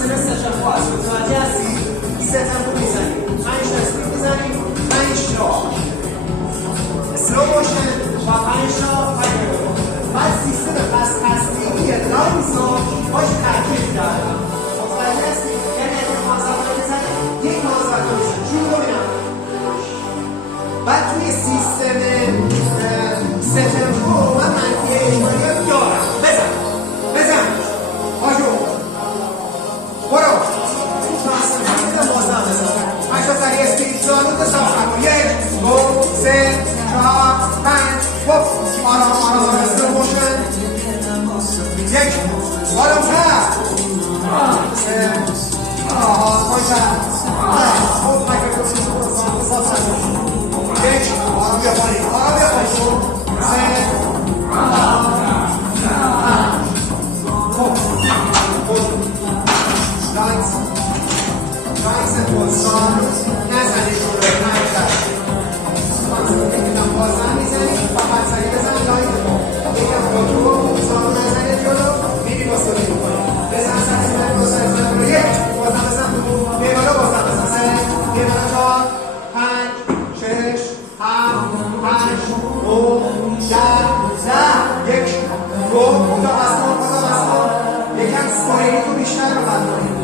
سیستم استشفا هست متوجه هستی؟ ستم رو میزنیم 5 تا اسپریت میزنیم 5 تا اسلو موشن و 5 تا فایر بعد سیستم هسته‌ای لایمز رو باش ترکیب کردم متوجه هستی؟ یعنی اگه 15 تا بزنیم یک 15 تا میزنیم شروع ببینم بعد توی سیستم ستم رو من منفی اجمالی رو دارم بزن آجو برو تو اصلا میدم بازم بزن 5 تا سریع اسپریت زانو تا ساخت 1 2 3 4 5 بوب آرام اسلو موشن 1 آرام‌تر 3 پایین‌تر خوب مایکروفون رو صاف یک آرام بیا پایین 3 لایکس پولسان نزنید رو نمیدن یکم بازن میزنید فقط سریع بزن لایک یکم با تو پولسان رو نزنید جلو میری با سوری میکنید بزن سریع بزن یک بازن بزن یه بالا بازن بزن یه بالا 4 5 6 7 8 9 10 یک دو تا بستان یکم سوری تو بیشتر رو بند کنید